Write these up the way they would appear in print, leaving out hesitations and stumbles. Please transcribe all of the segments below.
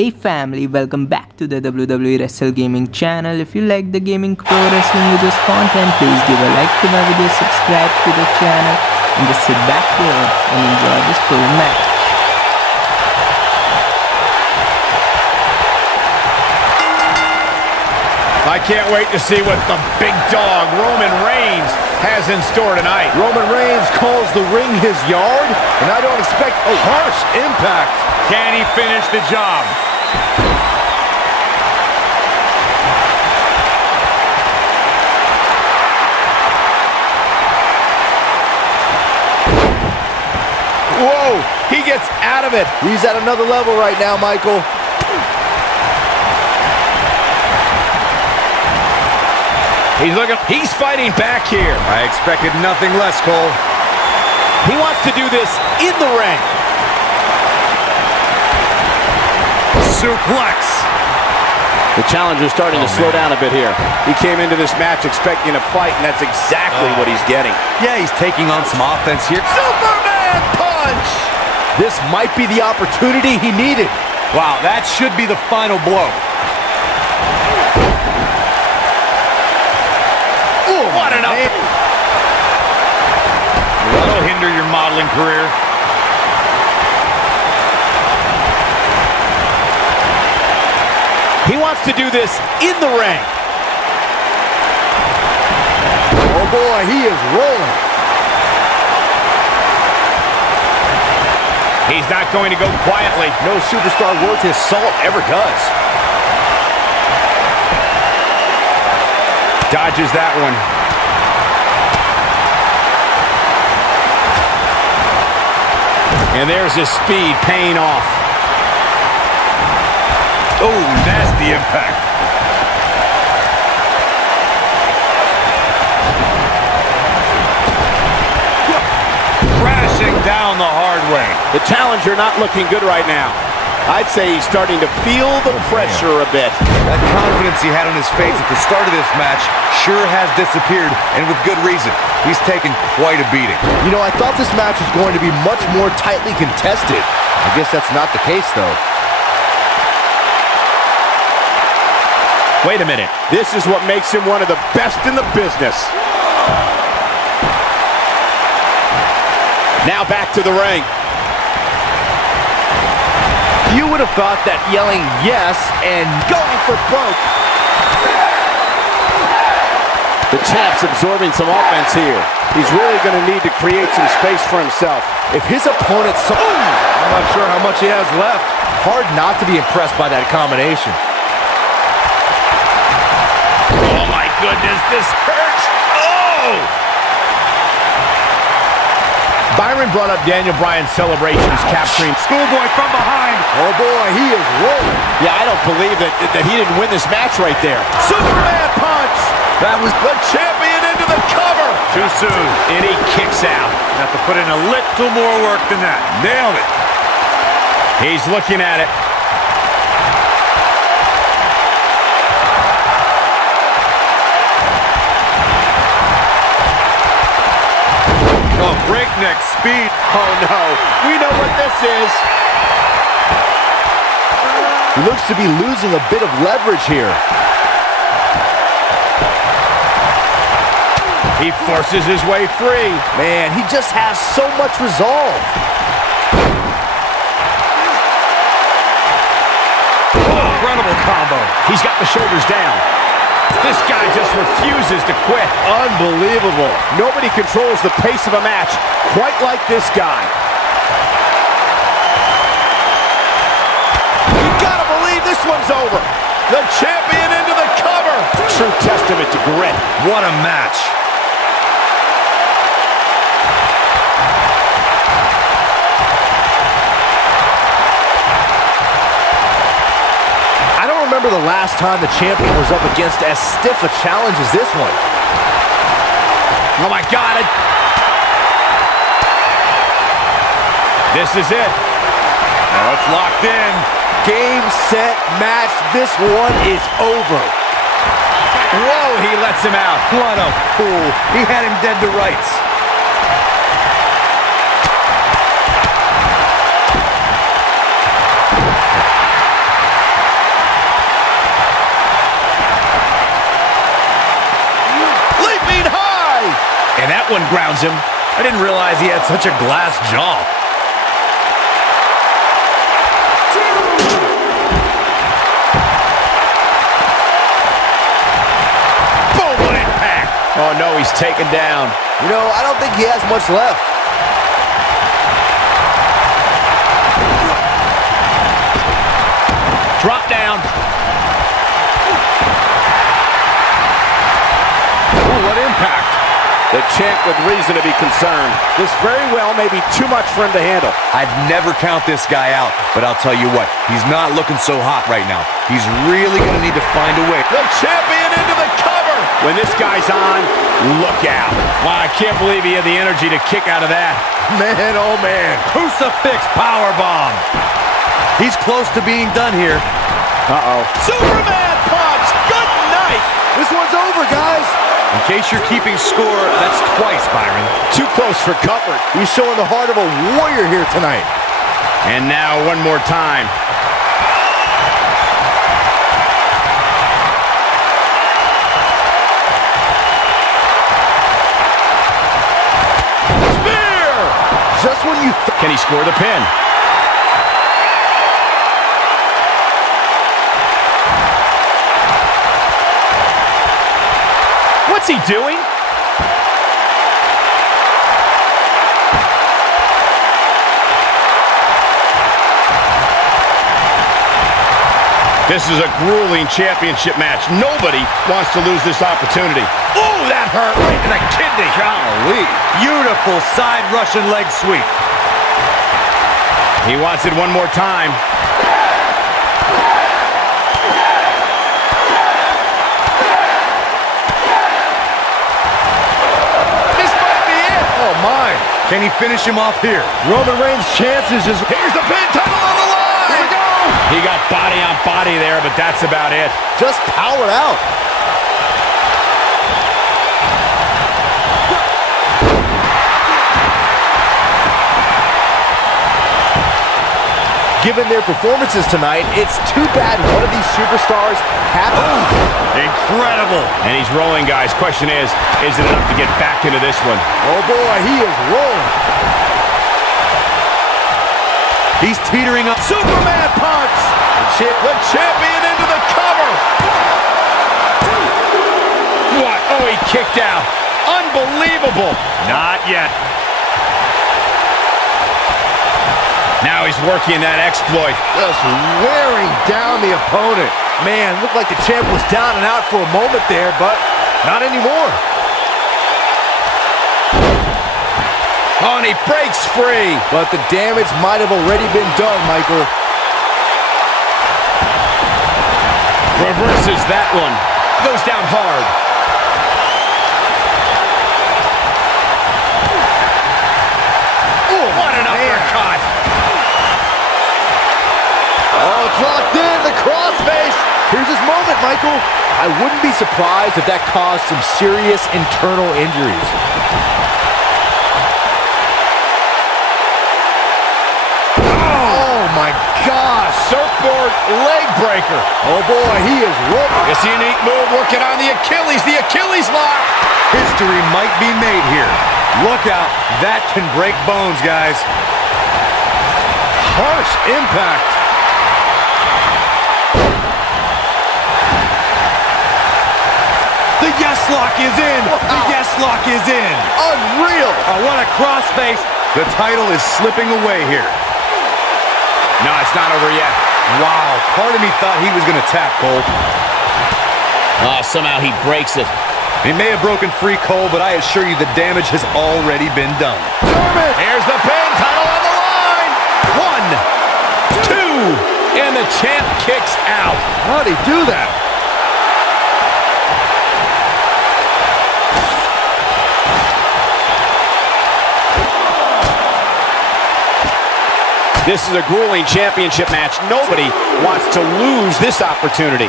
Hey family, welcome back to the WWE Wrestle Gaming channel. If you like the gaming pro wrestling videos content, please give a like to my video, subscribe to the channel, and just sit back here and enjoy this full match. I can't wait to see what the big dog, Roman Reigns, has in store tonight. Roman Reigns calls the ring his yard, and I don't expect a harsh impact. Can he finish the job? Whoa, he gets out of it. He's at another level right now, Michael. He's fighting back here. I expected nothing less, Cole. He wants to do this in the ring. Suplex. The challenger's starting to slow down a bit here. He came into this match expecting a fight, and that's exactly what he's getting. Yeah, he's taking on some offense here. Superman punch! This might be the opportunity he needed. Wow, that should be the final blow. What an up! That'll hinder your modeling career. He wants to do this in the ring. Oh boy, he is rolling. He's not going to go quietly. No superstar worth his salt ever does. Dodges that one. And there's his speed paying off. Oh, nasty impact. Crashing down the hard way. The challenger not looking good right now. I'd say he's starting to feel the pressure a bit. That confidence he had on his face at the start of this match sure has disappeared, and with good reason. He's taken quite a beating. You know, I thought this match was going to be much more tightly contested. I guess that's not the case, though. Wait a minute. This is what makes him one of the best in the business. Now back to the ring. You would have thought that yelling yes and going for broke. The champ's absorbing some offense here. He's really going to need to create some space for himself. If his opponent's... I'm not sure how much he has left. Hard not to be impressed by that combination. Oh my goodness, this hurts. Oh! Byron brought up Daniel Bryan's celebrations, capturing Schoolboy from behind. Oh boy, he is rolling. Yeah, I don't believe that he didn't win this match right there. Superman punch! That was the champion into the cover. Too soon, and he kicks out. Have to put in a little more work than that. Nailed it. He's looking at it. Oh, breakneck speed. Oh no, we know what this is. He looks to be losing a bit of leverage here. He forces his way free. Man, he just has so much resolve. Incredible combo. He's got the shoulders down. This guy just refuses to quit. Unbelievable. Nobody controls the pace of a match quite like this guy. You gotta believe this one's over. The champion into the cover. True testament to grit. What a match. I don't remember the last time the champion was up against as stiff a challenge as this one. Oh my God. This is it. Now it's locked in. Game, set, match. This one is over. Whoa, he lets him out. What a fool. He had him dead to rights. one grounds him. I didn't realize he had such a glass jaw. Boom, what impact. Oh, no, he's taken down. You know, I don't think he has much left. Drop down. Ooh, what impact. The champ with reason to be concerned. This very well may be too much for him to handle. I'd never count this guy out, but I'll tell you what, he's not looking so hot right now. He's really going to need to find a way. The champion into the cover. When this guy's on, look out. Wow, I can't believe he had the energy to kick out of that. Man, oh man. Crucifix powerbomb. He's close to being done here. Uh-oh. Superman punch! Good night! This one's over, guys. In case you're keeping score, that's twice, Byron. Too close for comfort. He's showing the heart of a warrior here tonight. And now one more time. Spear! Just when you Can he score the pin? What's he doing? This is a grueling championship match. Nobody wants to lose this opportunity. Oh, that hurt right in the kidney. Golly. Beautiful side Russian leg sweep. He wants it one more time. Oh, my. Can he finish him off here? Roman Reigns' chances is... Here's the pin, title on the line! Here we go! He got body on body there, but that's about it. Just powered out. Given their performances tonight, it's too bad one of these superstars happened. Incredible. And he's rolling, guys. Question is it enough to get back into this one? Oh, boy, he is rolling. He's teetering up. Superman punch! The champion into the cover! What? Oh, he kicked out. Unbelievable. Not yet. Now he's working that exploit. Just wearing down the opponent. Man, looked like the champ was down and out for a moment there, but not anymore. Oh, and he breaks free. But the damage might have already been done, Michael. Reverses that one. Goes down hard. Oh, what an uppercut. Oh, it's locked in, the crossface. Here's his moment, Michael. I wouldn't be surprised if that caused some serious internal injuries. Oh, my gosh. Surfboard leg breaker. Oh, boy, he is rolling. It's a unique move working on the Achilles lock. History might be made here. Look out. That can break bones, guys. Harsh impact. The yes lock is in. Wow. The yes lock is in. Unreal. Oh, what a crossface. The title is slipping away here. No, it's not over yet. Wow. Part of me thought he was going to tap, Cole. Somehow he breaks it. He may have broken free, Cole, but I assure you the damage has already been done. German. Here's the pin, title on the line. 1, 2, and the champ kicks out. How'd he do that? This is a grueling championship match. Nobody wants to lose this opportunity.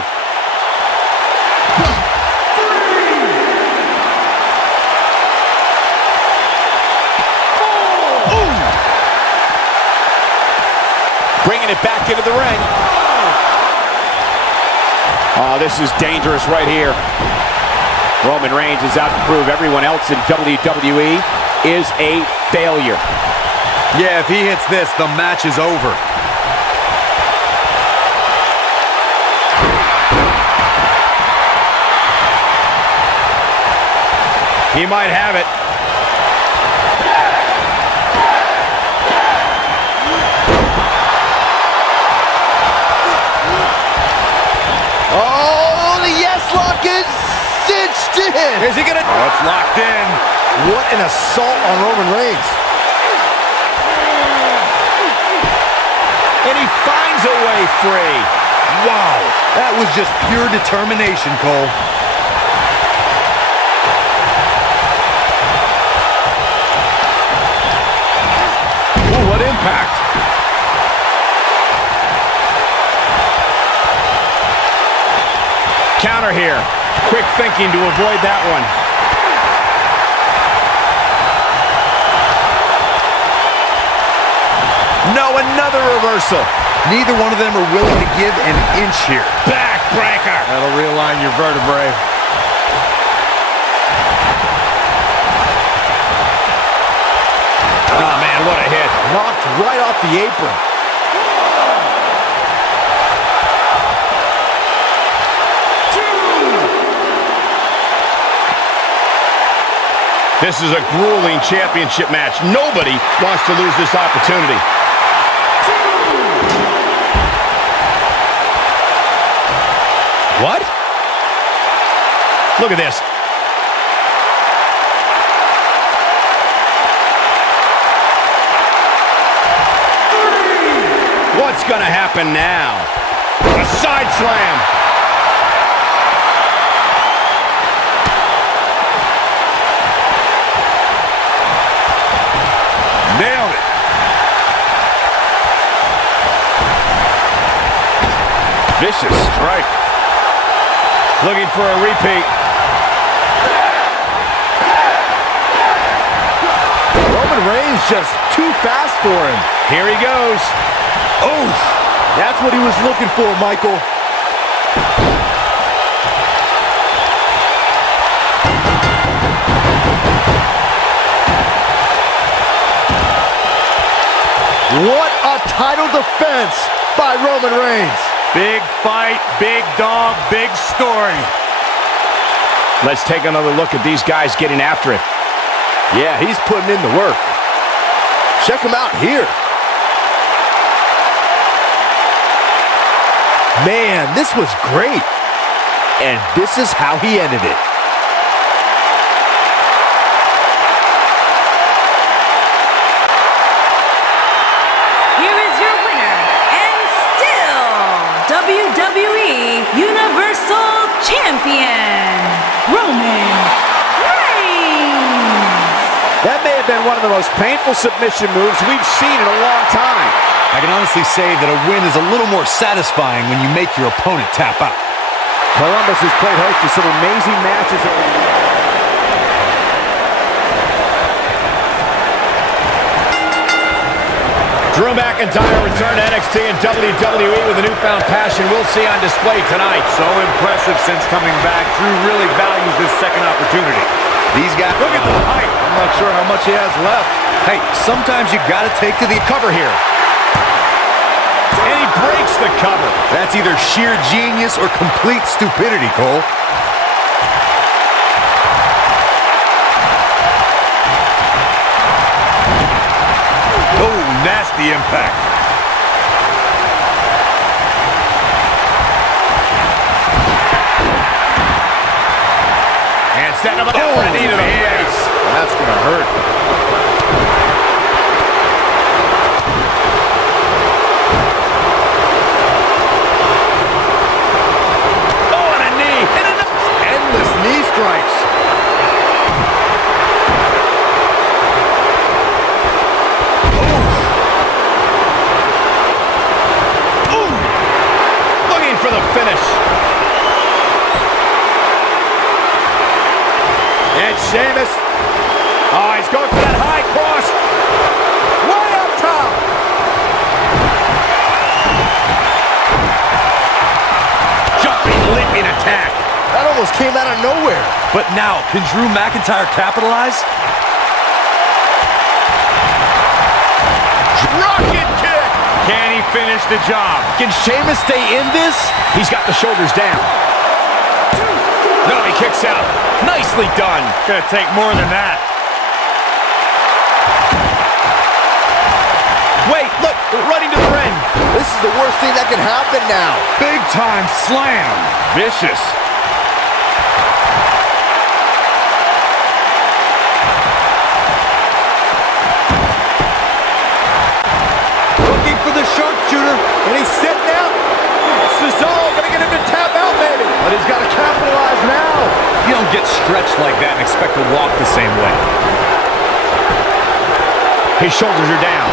Ooh. Bringing it back into the ring. Oh, this is dangerous right here. Roman Reigns is out to prove everyone else in WWE is a failure. Yeah, if he hits this, the match is over. He might have it. Oh, the yes lock is cinched in. Is he gonna? Oh, it's locked in. What an assault on Roman Reigns. And he finds a way free. Wow, that was just pure determination, Cole. Ooh, what impact. Counter here. Quick thinking to avoid that one. No, another reversal. Neither one of them are willing to give an inch here. Backbreaker. That'll realign your vertebrae. Oh, man, what a hit. Knocked right off the apron. This is a grueling championship match. Nobody wants to lose this opportunity. What? Look at this. What's gonna happen now? A side slam. Nailed it. Vicious strike. Looking for a repeat. Roman Reigns just too fast for him. Here he goes. Oh, that's what he was looking for, Michael. What a title defense by Roman Reigns. Big fight, big dog, big story. Let's take another look at these guys getting after it. Yeah, he's putting in the work. Check him out here. Man, this was great. And this is how he ended it. Here is your winner, and still WWE Universal Champion, Roman Reigns. That may have been one of the most painful submission moves we've seen in a long time. I can honestly say that a win is a little more satisfying when you make your opponent tap out. Columbus has played host to some amazing matches. Drew McIntyre returned to NXT and WWE with a newfound passion we'll see on display tonight. So impressive since coming back. Drew really values this second opportunity. These guys, Look at the height. I'm not sure how much he has left. Hey, sometimes you got to take to the cover here. And he breaks the cover. That's either sheer genius or complete stupidity, Cole. Oh, nasty impact. And setting up a knee to the face. That's going to hurt. Knee strikes. Ooh. Looking for the finish. And Sheamus. Oh, he's going for that high cross. Way up top. Jumping, leaping attack. That almost came out of nowhere. But now, can Drew McIntyre capitalize? Rocket kick! Can he finish the job? Can Sheamus stay in this? He's got the shoulders down. No, he kicks out. Nicely done. Gonna take more than that. Wait, look, they're running to the ring. This is the worst thing that can happen now. Big time slam. Vicious. Looking for the sharpshooter. And he's sitting out. Cesaro gonna get him to tap out, maybe. But he's got to capitalize now. You don't get stretched like that and expect to walk the same way. His shoulders are down.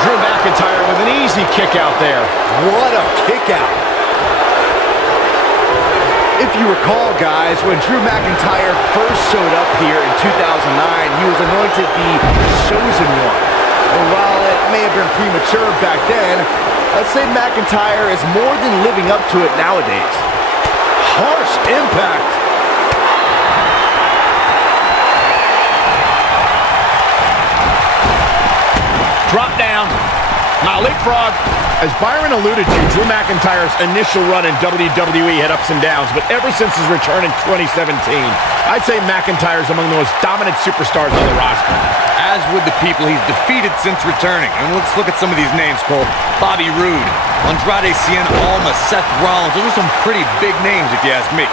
Drew McIntyre with an easy kick out there. What a kick out. If you recall, guys, when Drew McIntyre first showed up here in 2009, he was anointed the Chosen One. And while it may have been premature back then, let's say McIntyre is more than living up to it nowadays. Harsh impact. Drop down. Now leapfrog. As Byron alluded to, Drew McIntyre's initial run in WWE had ups and downs, but ever since his return in 2017, I'd say McIntyre's among the most dominant superstars on the roster. As with the people he's defeated since returning. And let's look at some of these names, Cole. Bobby Roode, Andrade Cien Almas, Seth Rollins. Those are some pretty big names if you ask me.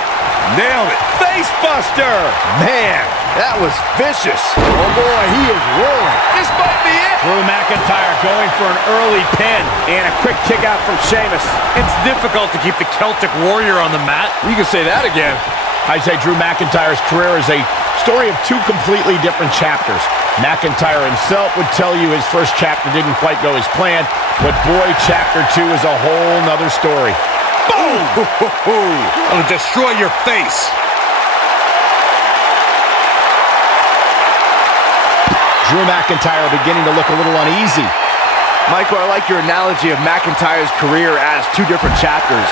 Nailed it. Face buster. Man, that was vicious. Oh boy, he is rolling. This might be it. Drew McIntyre going for an early pin and a quick kick out from Sheamus. It's difficult to keep the Celtic Warrior on the mat. You can say that again. I'd say Drew McIntyre's career is a story of two completely different chapters. McIntyre himself would tell you his first chapter didn't quite go as planned, but boy, chapter 2 is a whole nother story. Boom! It'll destroy your face. Drew McIntyre beginning to look a little uneasy. Michael, I like your analogy of McIntyre's career as two different chapters.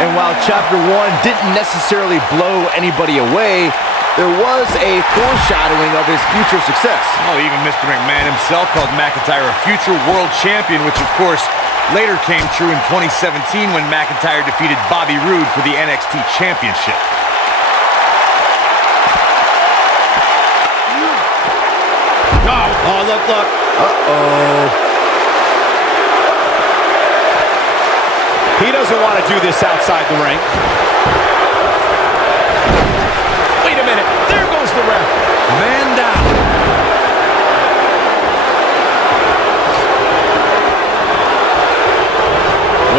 And while chapter 1 didn't necessarily blow anybody away, there was a foreshadowing of his future success. Oh, even Mr. McMahon himself called McIntyre a future world champion, which of course later came true in 2017 when McIntyre defeated Bobby Roode for the NXT Championship. Oh, look. Uh-oh. He doesn't want to do this outside the ring. Wait a minute. There goes the ref. Man down.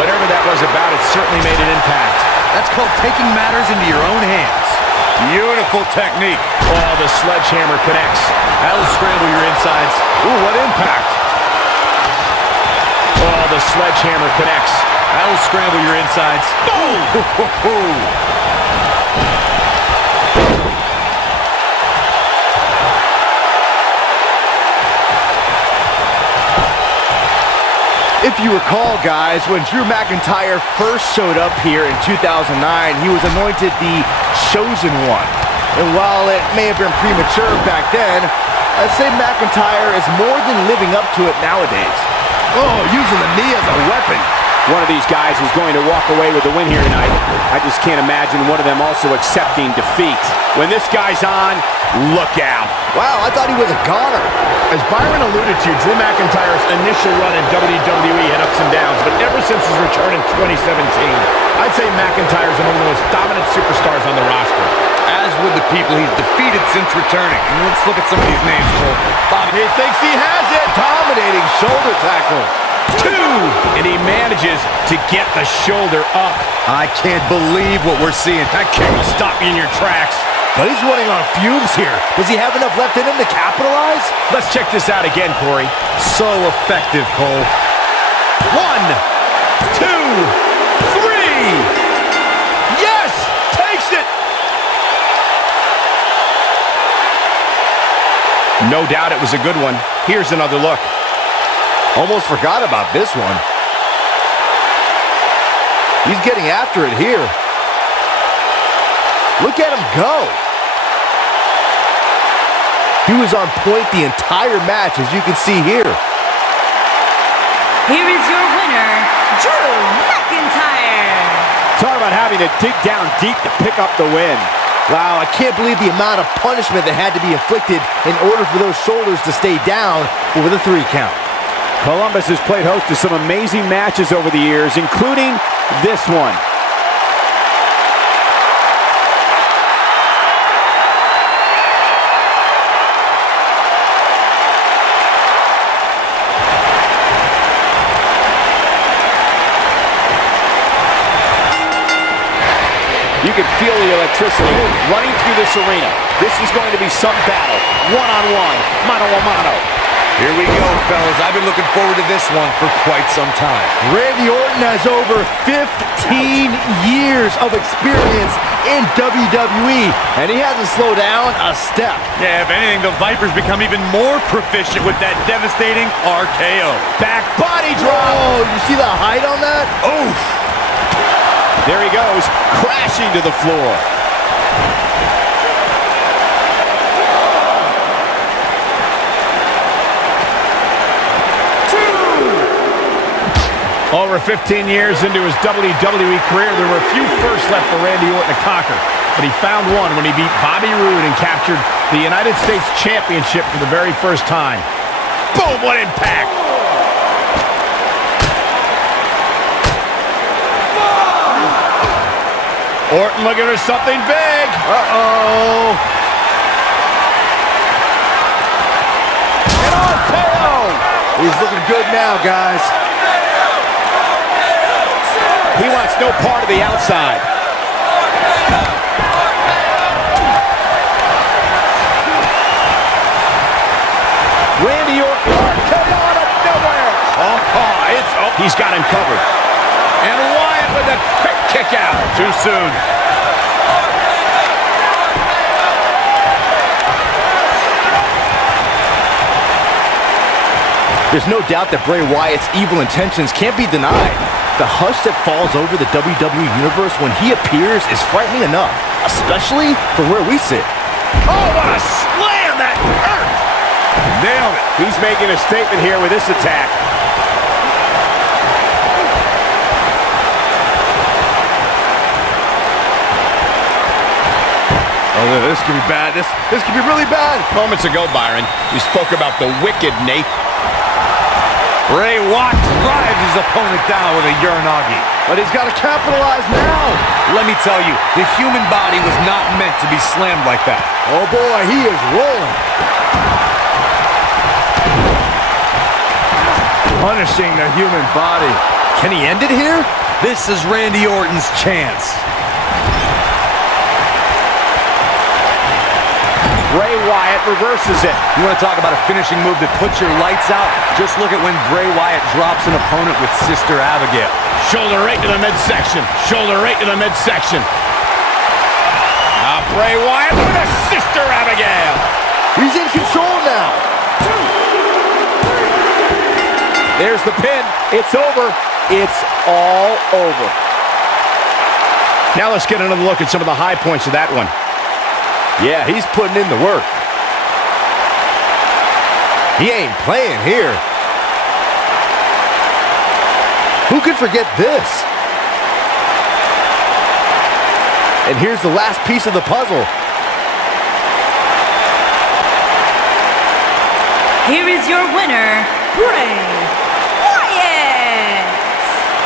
Whatever that was about, it certainly made an impact. That's called taking matters into your own hands. Beautiful technique. Oh, the sledgehammer connects. That'll scramble your insides. Ooh, what impact. Oh, the sledgehammer connects. That'll scramble your insides. Boom! If you recall, guys, when Drew McIntyre first showed up here in 2009, he was anointed the Chosen One. And while it may have been premature back then, I'd say McIntyre is more than living up to it nowadays. Oh, using the knee as a weapon. One of these guys is going to walk away with the win here tonight. I just can't imagine one of them also accepting defeat. When this guy's on, look out. Wow, I thought he was a goner. As Byron alluded to, Drew McIntyre's initial run in WWE had ups and downs, but ever since his return in 2017, I'd say McIntyre's among the most dominant superstars on the roster. As with the people he's defeated since returning. And let's look at some of these names, Cole. Bobby, he thinks he has it. Dominating shoulder tackle. 2! And he manages to get the shoulder up. I can't believe what we're seeing. That kick will stop you in your tracks. But he's running on fumes here. Does he have enough left in him to capitalize? Let's check this out again, Corey. So effective, Cole. 1, 2, 3. Yes! Takes it! No doubt it was a good one. Here's another look. Almost forgot about this one. He's getting after it here. Look at him go. He was on point the entire match, as you can see here. Here is your winner, Drew McIntyre. Talk about having to dig down deep to pick up the win. Wow, I can't believe the amount of punishment that had to be inflicted in order for those shoulders to stay down for the 3 count. Columbus has played host to some amazing matches over the years, including this one. You can feel the electricity running through this arena. This is going to be some battle. One-on-one, mano-a-mano. Here we go, fellas. I've been looking forward to this one for quite some time. Randy Orton has over 15 years of experience in WWE, and he hasn't slowed down a step. Yeah, if anything, the Vipers become even more proficient with that devastating RKO. Back body drop. Oh, you see the height on that? Oof. There he goes, crashing to the floor. Over 15 years into his WWE career, there were a few firsts left for Randy Orton to conquer, but he found one when he beat Bobby Roode and captured the United States Championship for the very first time. Boom, what impact! Orton looking for something big. Uh-oh. And RKO! He's looking good now, guys. He wants no part of the outside. Randy Orton, RKO out of nowhere. He's got him covered. And Wyatt with a quick kick out. Too soon. There's no doubt that Bray Wyatt's evil intentions can't be denied. The hush that falls over the WWE Universe when he appears is frightening enough, especially from where we sit. Oh, what a slam! That hurt! Nailed it. He's making a statement here with this attack. Oh, this could be bad. This could be really bad. Moments ago, Byron, we spoke about the wicked Nate. Bray Wyatt drives his opponent down with a Uranagi. But he's got to capitalize now. Let me tell you, the human body was not meant to be slammed like that. Oh boy, he is rolling. Punishing the human body. Can he end it here? This is Randy Orton's chance. Bray Wyatt reverses it. You want to talk about a finishing move that puts your lights out? Just look at when Bray Wyatt drops an opponent with Sister Abigail. Shoulder right to the midsection. Shoulder right to the midsection. Now Bray Wyatt with a Sister Abigail. He's in control now. There's the pin. It's over. It's all over. Now let's get another look at some of the high points of that one. Yeah, he's putting in the work. He ain't playing here. Who could forget this? And here's the last piece of the puzzle. Here is your winner, Bray Wyatt.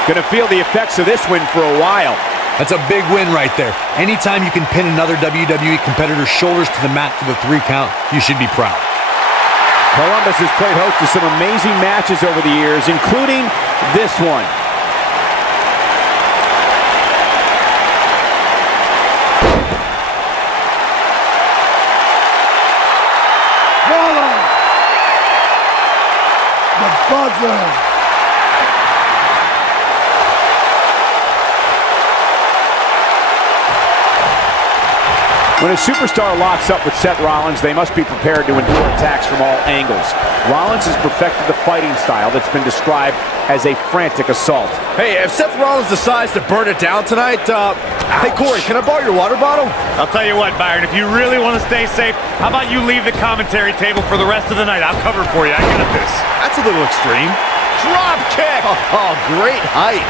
Gonna feel the effects of this win for a while. That's a big win right there. Anytime you can pin another WWE competitor's shoulders to the mat for the 3 count, you should be proud. Columbus has played host to some amazing matches over the years, including this one. Follow the buzzer. When a superstar locks up with Seth Rollins, they must be prepared to endure attacks from all angles. Rollins has perfected the fighting style that's been described as a frantic assault. Hey, if Seth Rollins decides to burn it down tonight, hey, Corey, can I borrow your water bottle? I'll tell you what, Byron, if you really want to stay safe, how about you leave the commentary table for the rest of the night? I'll cover for you. I got this. That's a little extreme. Drop kick! Oh, great height.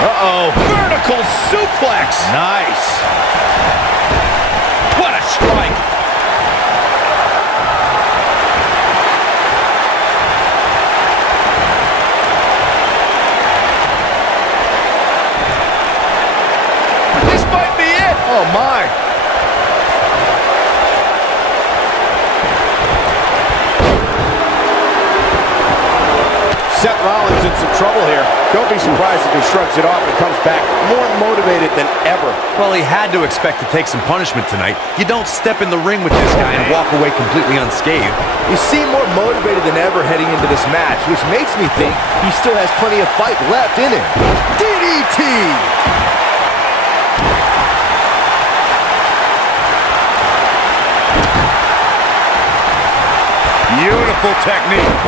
Uh-oh. Vertical suplex. Nice. What a strike. This might be it. Oh, my. Seth Rollins in some trouble here. Don't be surprised if he shrugs it off and comes back more motivated than ever. Well, he had to expect to take some punishment tonight. You don't step in the ring with this guy and walk away completely unscathed. You seem more motivated than ever heading into this match, which makes me think he still has plenty of fight left in him. DDT! Beautiful technique.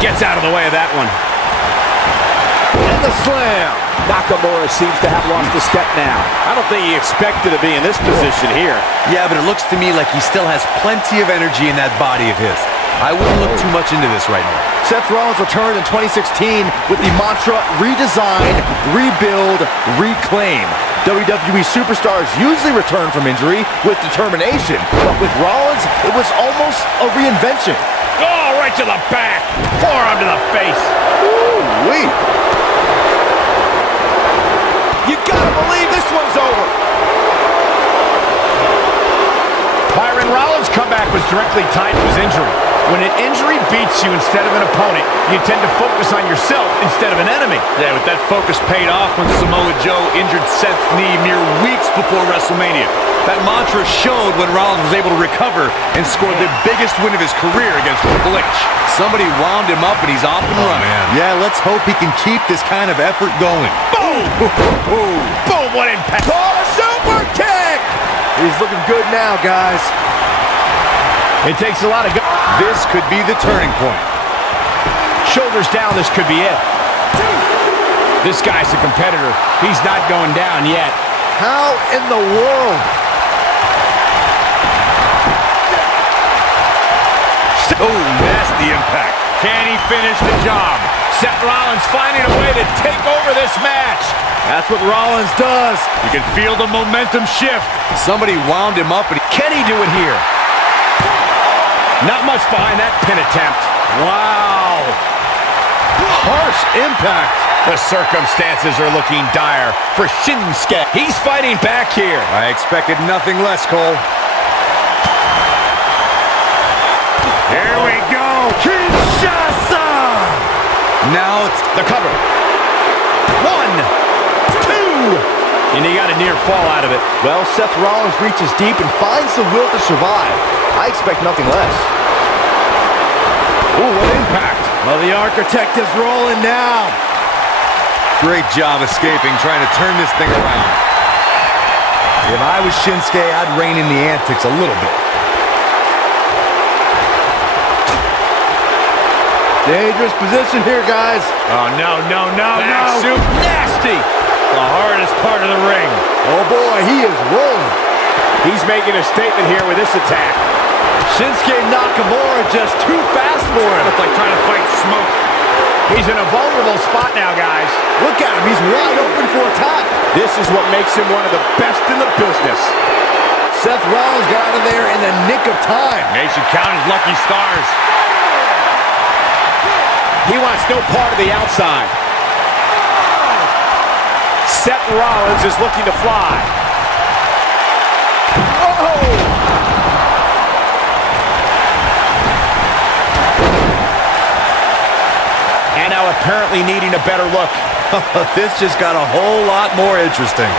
Gets out of the way of that one. And the slam. Nakamura seems to have lost a step now. I don't think he expected to be in this position here. Yeah, but it looks to me like he still has plenty of energy in that body of his. I wouldn't look too much into this right now. Seth Rollins returned in 2016 with the mantra, redesign, rebuild, reclaim. WWE superstars usually return from injury with determination, but with Rollins, it was almost a reinvention. Oh, right to the back. Forearm to the face. Ooh-wee. You gotta believe this one's over. Byron Rollins' comeback was directly tied to his injury. When an injury beats you instead of an opponent, you tend to focus on yourself instead of an enemy. Yeah, but that focus paid off when Samoa Joe injured Seth's knee mere weeks before WrestleMania. That mantra showed when Rollins was able to recover and score the biggest win of his career against Triple H. Somebody wound him up and he's off and running. Yeah, let's hope he can keep this kind of effort going. Boom! Boom, what impact. Oh, a super kick! He's looking good now, guys. It takes a lot of... This could be the turning point. Shoulders down, this could be it. This guy's a competitor. He's not going down yet. How in the world? Oh, nasty impact. Can he finish the job? Seth Rollins finding a way to take over this match. That's what Rollins does. You can feel the momentum shift. Somebody wound him up, and Can he do it here? Not much behind that pin attempt. Wow. Harsh impact. The circumstances are looking dire for Shinsuke. He's fighting back here. I expected nothing less, Cole. Here we go. Kinshasa! Now it's The cover. 1, 2. And he got a near fall out of it. Well, Seth Rollins reaches deep and finds the will to survive. I expect nothing less. Ooh, what impact. Well, the architect is rolling now. great job escaping, trying to turn this thing around. If I was Shinsuke, I'd rein in the antics a little bit. Dangerous position here, guys. Oh, no, no, no, Back no. soup, nasty. The hardest part of the ring. Oh, boy, he is rolling. He's making a statement here with this attack. Shinsuke Nakamura just too fast for him. It's like trying to fight smoke. He's in a vulnerable spot now, guys. Look at him. He's wide open for attack. This is what makes him one of the best in the business. Seth Rollins got out of there in the nick of time. They should count his lucky stars. He wants no part of the outside. Seth Rollins is looking to fly. Oh! And now apparently needing a better look. This just got a whole lot more interesting.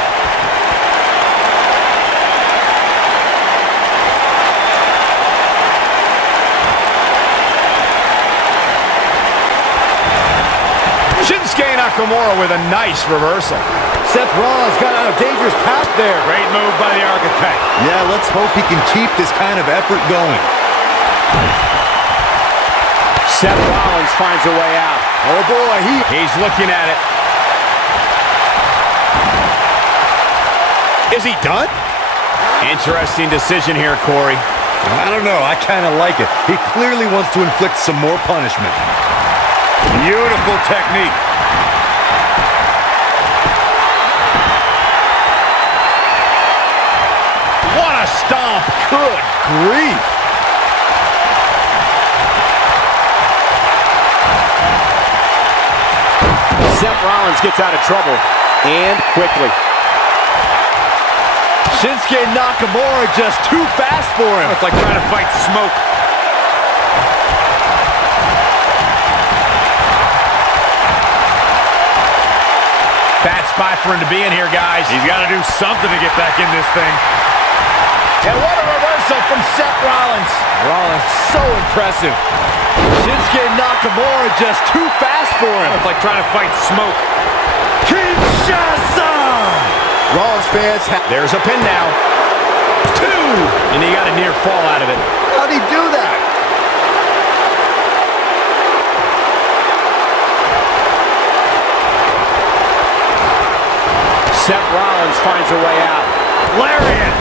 Shinsuke Nakamura with a nice reversal. Seth Rollins got on a dangerous path there. Great move by the Architect. Yeah, let's hope he can keep this kind of effort going. Seth Rollins finds a way out. Oh boy, he's looking at it. Is he done? Interesting decision here, Corey. I don't know. I kind of like it. He clearly wants to inflict some more punishment. Beautiful technique. What a stomp. Good grief. Seth Rollins gets out of trouble, and quickly. Shinsuke Nakamura just too fast for him. It's like trying to fight smoke. Bad spot for him to be in here, guys. He's got to do something to get back in this thing. And what a reversal from Seth Rollins. Rollins, so impressive. Shinsuke Nakamura just too fast for him. It's like trying to fight smoke. Kinshasa! Rollins fans, there's a pin now. 2! And he got a near fall out of it. how'd he do that? Seth Rollins finds a way out. Lariat!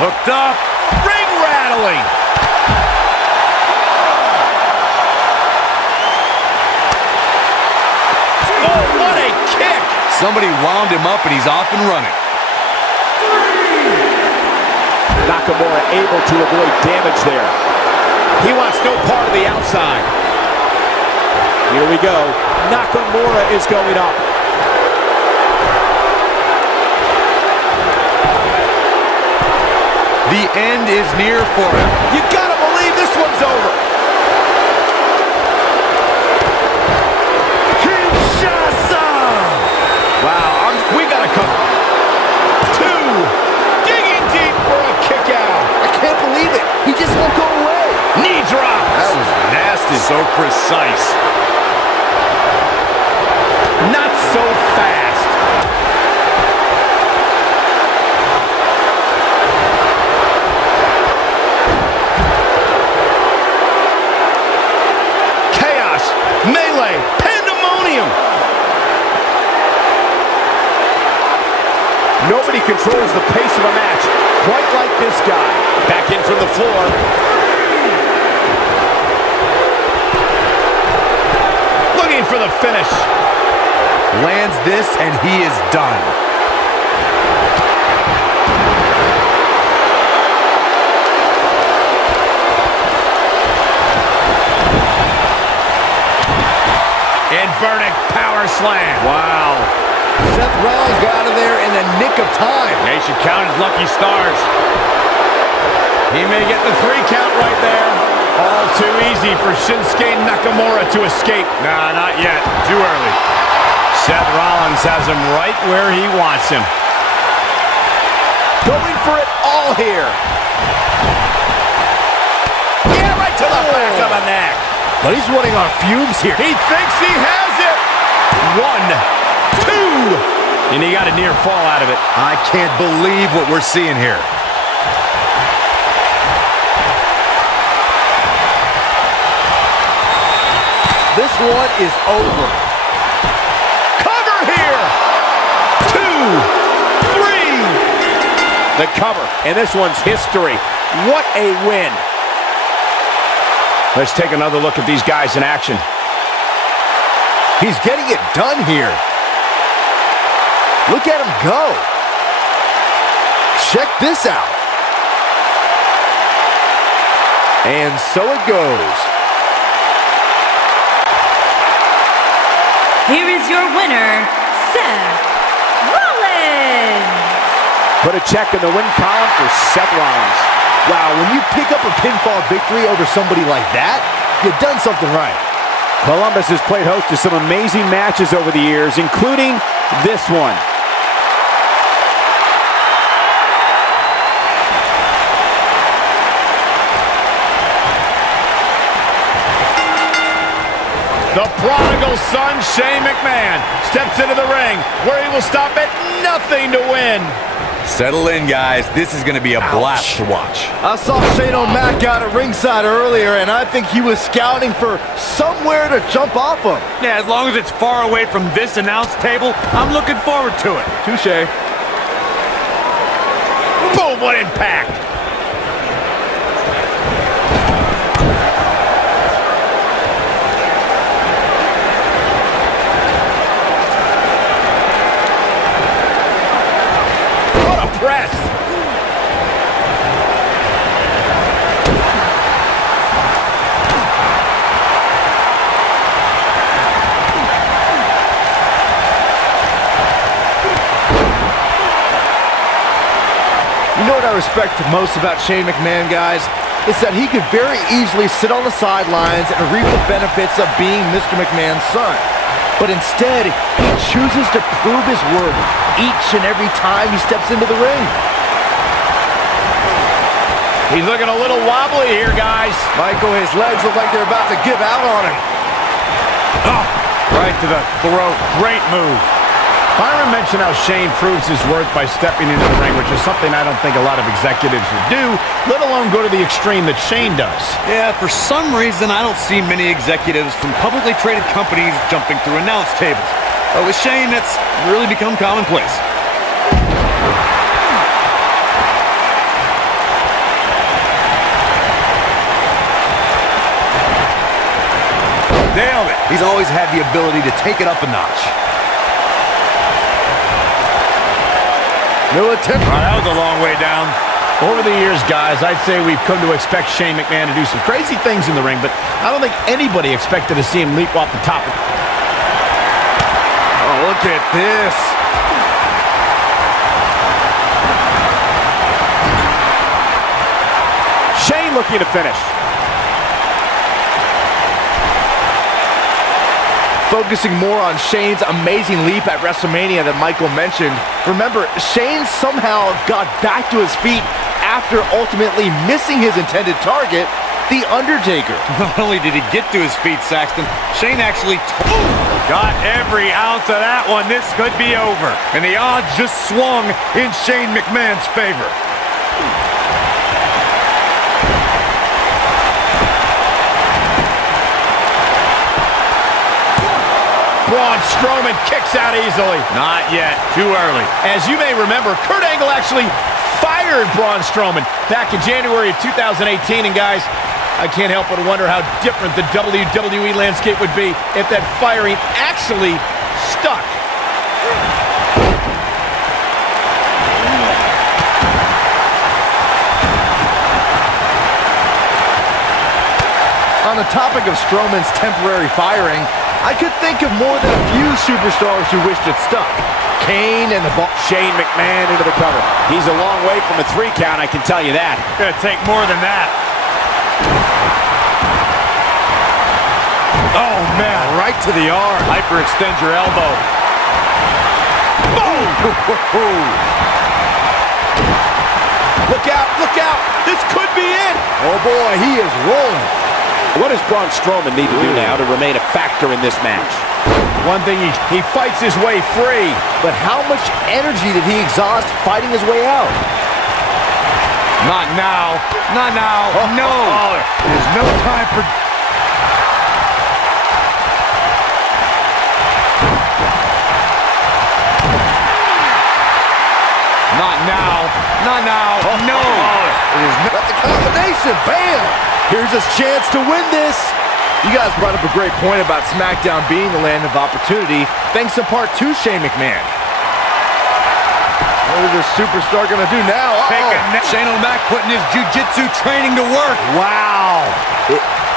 Hooked up. Ring rattling! Oh, what a kick! Somebody wound him up and he's off and running. Nakamura able to avoid damage there. He wants no part of the outside. Here we go. Nakamura is going up. The end is near for him. You gotta believe this one's over. Kinshasa! Wow, we gotta cover. 2! Digging deep for a kick out. I can't believe it. He just won't go away. Knee drop. That was nasty. So precise. Not so fast. Chaos, melee, pandemonium. Nobody controls the pace of a match quite like this guy. Back in from the floor. Looking for the finish. Lands this and he is done. Inverted power slam. Wow. Seth Rollins got out of there in the nick of time. They should count his lucky stars. He may get the 3 count right there. All too easy for Shinsuke Nakamura to escape. Nah, not yet. Too early. Seth Rollins has him right where he wants him. Going for it all here. Yeah, right to the back of the neck. But he's running on fumes here. He thinks he has it. 1, 2. And he got a near fall out of it. I can't believe what we're seeing here. This one is over. Cover here. 2, 3. The cover, and this one's history. What a win. Let's take another look at these guys in action. He's getting it done here. Look at him go. Check this out. And so it goes. Here is your winner, Seth Rollins. Put a check in the win column for Seth Rollins. Wow, when you pick up a pinfall victory over somebody like that, you've done something right. Columbus has played host to some amazing matches over the years, including this one. The prodigal son, Shane McMahon, steps into the ring where he will stop at nothing to win. Settle in, guys. This is going to be a blast to watch. I saw Shane O'Mac out at ringside earlier, and I think he was scouting for somewhere to jump off of. Yeah, as long as it's far away from this announce table, I'm looking forward to it. Touche. Boom, what impact. Press. You know what I respect most about Shane McMahon, guys? Is that he could very easily sit on the sidelines and reap the benefits of being Mr. McMahon's son. But instead, he chooses to prove his worth each and every time he steps into the ring. He's looking a little wobbly here, guys. Michael, his legs look like they're about to give out on him. Oh, right to the throat. Great move. Byron mentioned how Shane proves his worth by stepping into the ring, which is something I don't think a lot of executives would do, let alone go to the extreme that Shane does. Yeah, for some reason, I don't see many executives from publicly traded companies jumping through announce tables. But with Shane, that's really become commonplace. Nailed it. He's always had the ability to take it up a notch. No attempt. All right, that was a long way down. Over the years, guys, I'd say we've come to expect Shane McMahon to do some crazy things in the ring, but I don't think anybody expected to see him leap off the top. Oh, look at this. Shane looking to finish. Focusing more on Shane's amazing leap at WrestleMania that Michael mentioned. Remember, Shane somehow got back to his feet after ultimately missing his intended target, The Undertaker. Not only did he get to his feet, Saxton, Shane actually got every ounce of that one. This could be over. And the odds just swung in Shane McMahon's favor. Braun Strowman kicks out easily. Not yet. Too early. As you may remember, Kurt Angle actually fired Braun Strowman back in January of 2018. And guys, I can't help but wonder how different the WWE landscape would be if that firing actually stuck. On the topic of Strowman's temporary firing, I could think of more than a few superstars who wished it stuck. Kane and the Shane McMahon into the cover. He's a long way from a 3 count, I can tell you that. Gonna take more than that. Oh, man. Right to the arm. Hyperextend your elbow. Boom! Look out, look out. This could be it. Oh, boy, he is rolling. What does Braun Strowman need to do now to remain a factor in this match? One thing, he fights his way free. But how much energy did he exhaust fighting his way out? Not now. Not now. Oh, no. oh. There's no time for... Not now. Not now. Oh, no. That's a combination. Bam! Here's his chance to win this. You guys brought up a great point about SmackDown being the land of opportunity, thanks in part to Shane McMahon. What is this superstar going to do now? Shane O'Mac putting his jiu-jitsu training to work. Wow.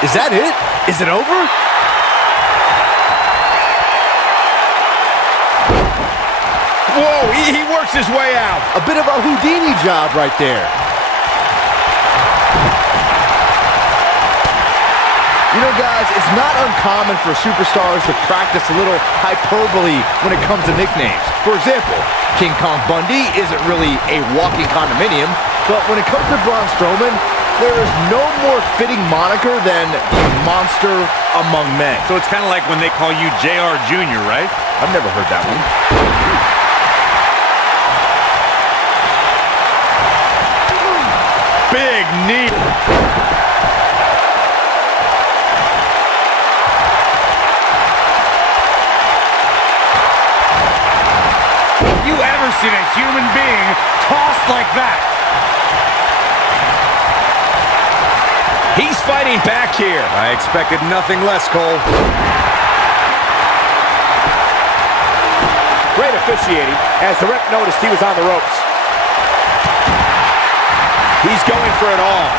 Is that it? Is it over? Whoa, he works his way out. A bit of a Houdini job right there. You know, guys, it's not uncommon for superstars to practice a little hyperbole when it comes to nicknames. For example, King Kong Bundy isn't really a walking condominium, but when it comes to Braun Strowman, There is no more fitting moniker than Monster Among Men. So it's kind of like when they call you JR Jr., right? I've never heard that one. Big knee. Have you ever seen a human being tossed like that? He's fighting back here. I expected nothing less, Cole. Great officiating, as the ref noticed he was on the ropes. He's going for it all.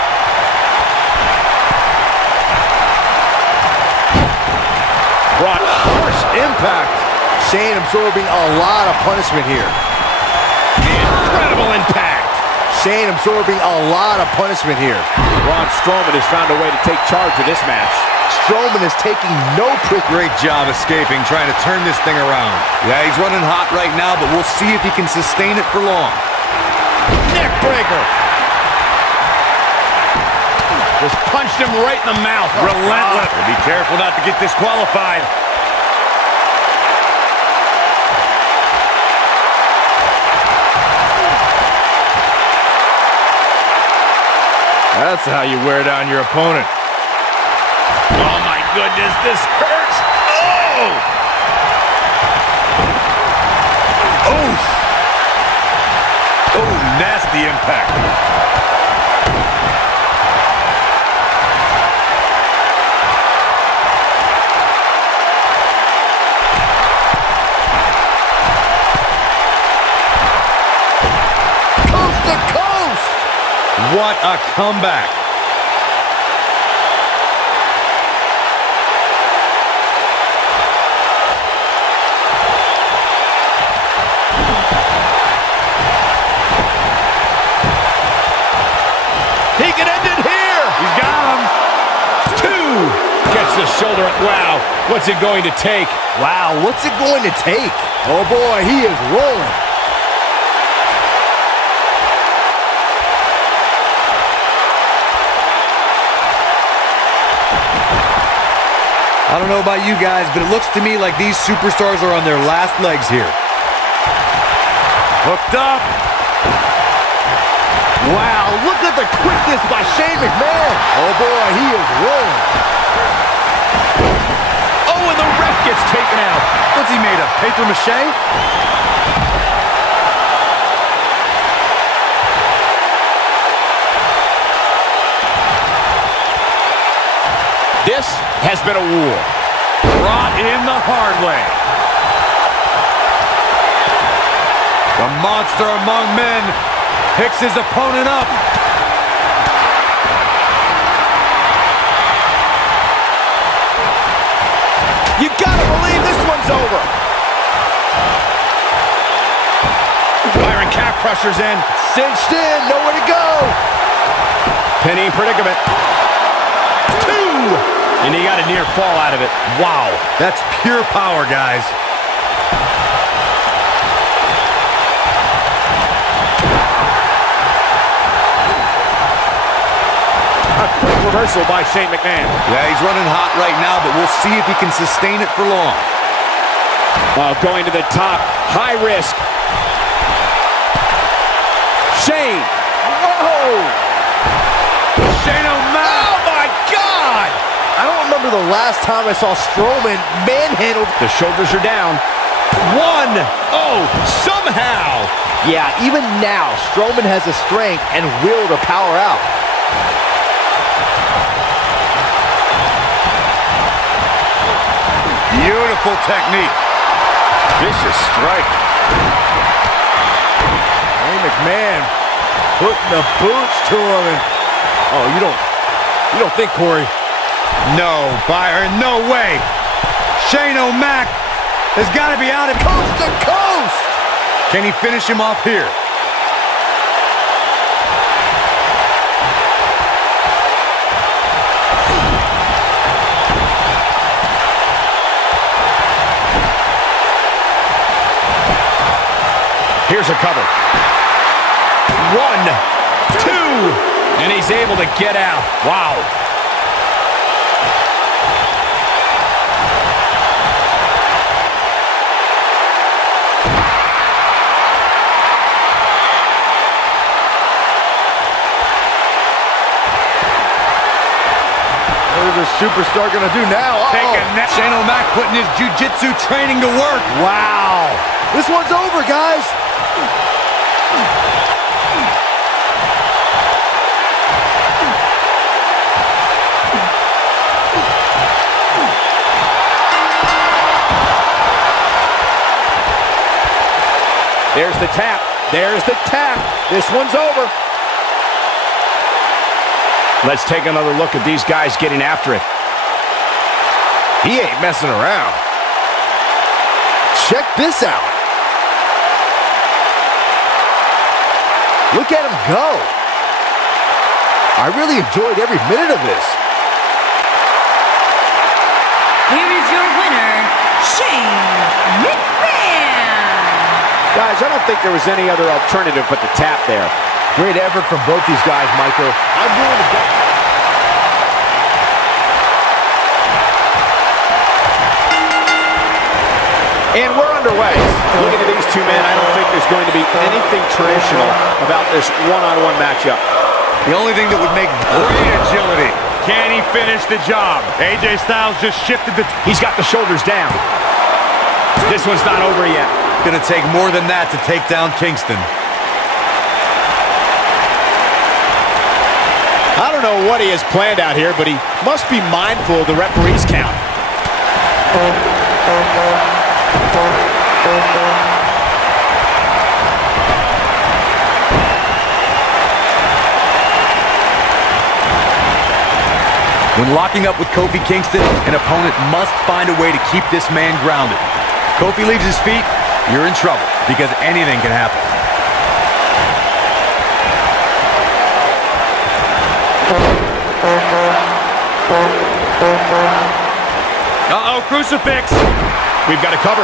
Brock, harsh impact. Shane absorbing a lot of punishment here. Incredible impact. Shane absorbing a lot of punishment here. Braun Strowman has found a way to take charge of this match. Strowman is taking no prick. Great job escaping, trying to turn this thing around. Yeah, he's running hot right now, but we'll see if he can sustain it for long. Neck breaker. Just punched him right in the mouth. Relentless. Be careful not to get disqualified. That's how you wear down your opponent. Oh my goodness, this hurts. Oh! Oh! Oh, nasty impact. What a comeback. He can end it here. He's got him. 2. Gets the shoulder. Wow, what's it going to take? Wow, what's it going to take? Oh boy, he is rolling. I don't know about you guys, but it looks to me like these superstars are on their last legs here. Hooked up. Wow, look at the quickness by Shane McMahon. Oh boy, he is rolling. Oh, and the ref gets taken out. What's he made of, paper mache? This has been a war. Brought in the hard way. The monster among men picks his opponent up. You gotta believe this one's over. Byron calf crushers in. Cinched in, nowhere to go. Penny predicament. 2. And he got a near fall out of it. Wow. That's pure power, guys. A quick reversal by Shane McMahon. Yeah, he's running hot right now, but we'll see if he can sustain it for long. Going to the top. High risk. Shane. Whoa! Shane O'Mac. Oh, my God! I don't remember the last time I saw Strowman manhandled. The shoulders are down. 1. Oh, somehow. Yeah, even now, Strowman has the strength and will to power out. Beautiful technique. Vicious strike. Shane McMahon putting the boots to him. And, oh, you don't think, Corey? No, Byron, no way. Shane O'Mac has got to be out of Coast to coast. Can he finish him off here? Here's a cover. 1, 2. And he's able to get out. Wow. What is this superstar gonna do now? Take a net. Shane O'Mac putting his jiu-jitsu training to work. Wow. This one's over, guys. There's the tap. There's the tap. This one's over. Let's take another look at these guys getting after it. He ain't messing around. Check this out. Look at him go. I really enjoyed every minute of this. Here is your winner, Shane McMahon. Guys, I don't think there was any other alternative but the tap there. Great effort from both these guys, Michael. I'm doing the best. And we're underway. Looking at these two men, I don't think there's going to be anything traditional about this one-on-one matchup. The only thing that would make great agility. Can he finish the job? AJ Styles just shifted the... He's got the shoulders down. This one's not over yet. Gonna take more than that to take down Kingston. I don't know what he has planned out here, but he must be mindful of the referee's count. When locking up with Kofi Kingston, an opponent must find a way to keep this man grounded. Kofi leaves his feet, you're in trouble, because anything can happen. Uh-oh, crucifix! We've got to cover.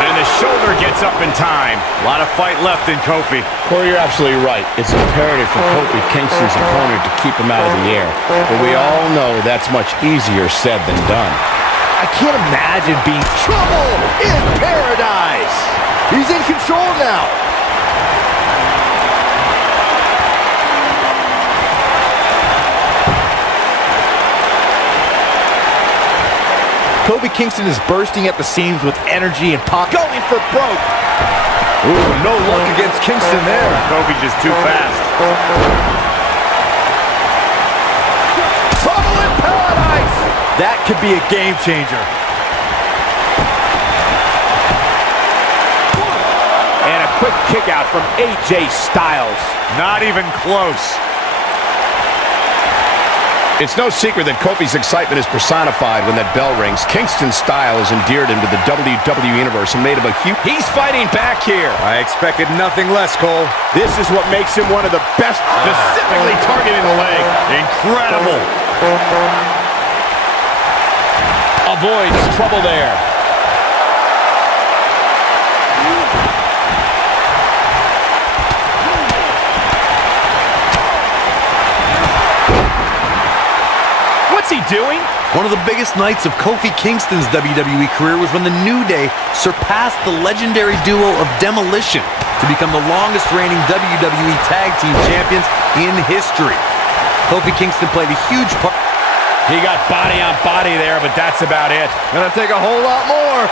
And the shoulder gets up in time. A lot of fight left in Kofi. Corey, you're absolutely right. It's imperative for Kofi Kingston's opponent to keep him out of the air. But we all know that's much easier said than done. I can't imagine being trouble in paradise. He's in control now. Kofi Kingston is bursting at the seams with energy and pop. Going for broke. Ooh, no luck against Kingston there. Kofi just too fast. Trouble in paradise. That could be a game changer. And a quick kick out from AJ Styles. Not even close. It's no secret that Kofi's excitement is personified when that bell rings. Kingston's style is endeared into the WWE Universe and made him a huge... He's fighting back here. I expected nothing less, Cole. This is what makes him one of the best, specifically targeting the leg. Incredible. Avoids trouble there. What's he doing? One of the biggest nights of Kofi Kingston's WWE career was when the New Day surpassed the legendary duo of Demolition to become the longest reigning WWE Tag Team Champions in history. Kofi Kingston played a huge part. He got body on body there, but that's about it. Gonna take a whole lot more.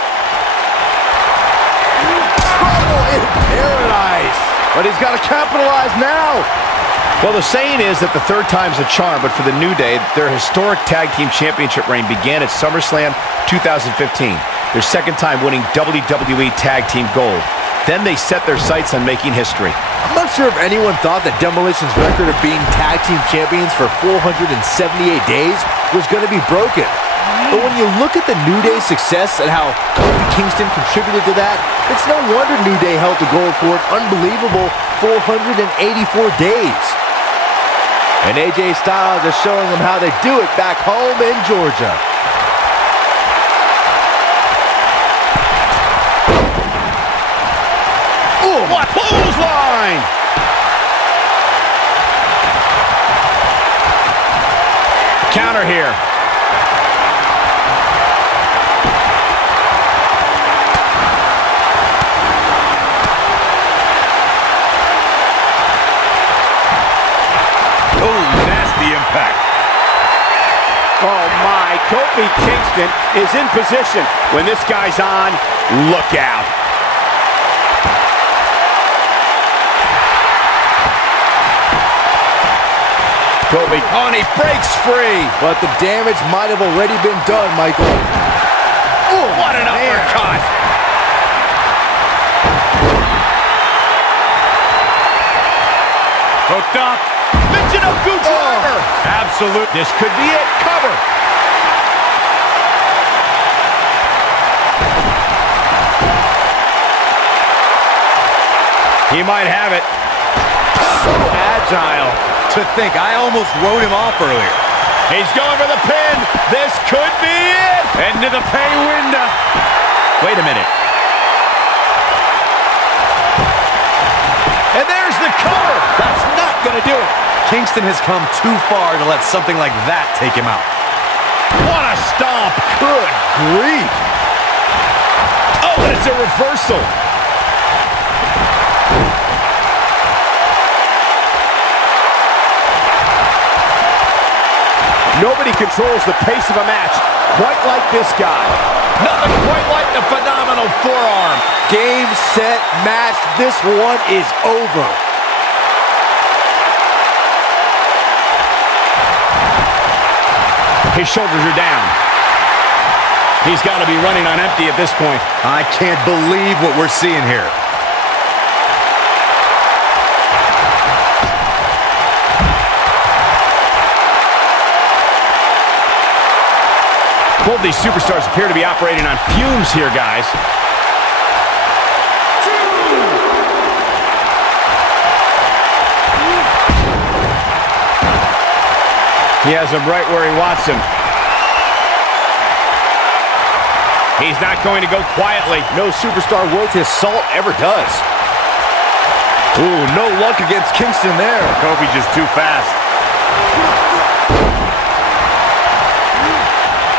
Trouble in paradise. But he's got to capitalize now. Well, the saying is that the third time's a charm, but for the New Day, their historic Tag Team Championship reign began at SummerSlam 2015, their second time winning WWE Tag Team Gold. Then they set their sights on making history. I'm not sure if anyone thought that Demolition's record of being Tag Team Champions for 478 days was going to be broken. But when you look at the New Day's success and how Kofi Kingston contributed to that, it's no wonder New Day held the gold for an unbelievable 484 days. And AJ Styles is showing them how they do it back home in Georgia. Ooh, what clothesline! Counter here. Oh, nasty impact. Oh my, Kofi Kingston is in position. When this guy's on, look out. Kofi, oh, and he breaks free. But the damage might have already been done, Michael. Ooh, what an uppercut. Hooked up. Michinoku driver. Absolute. This could be it. Cover. He might have it. So agile. To think, I almost wrote him off earlier. He's going for the pin. This could be it. Into the pay window. Wait a minute. And there's the cover. That's not going to do it. Kingston has come too far to let something like that take him out. What a stomp. Good grief. Oh, and it's a reversal. Nobody controls the pace of a match quite like this guy. Nothing quite like the phenomenal forearm. Game, set, match. This one is over. His shoulders are down. He's got to be running on empty at this point. I can't believe what we're seeing here. Both these superstars appear to be operating on fumes here, guys. He has him right where he wants him. He's not going to go quietly. No superstar worth his salt ever does. Ooh, no luck against Kingston there. Kofi just too fast.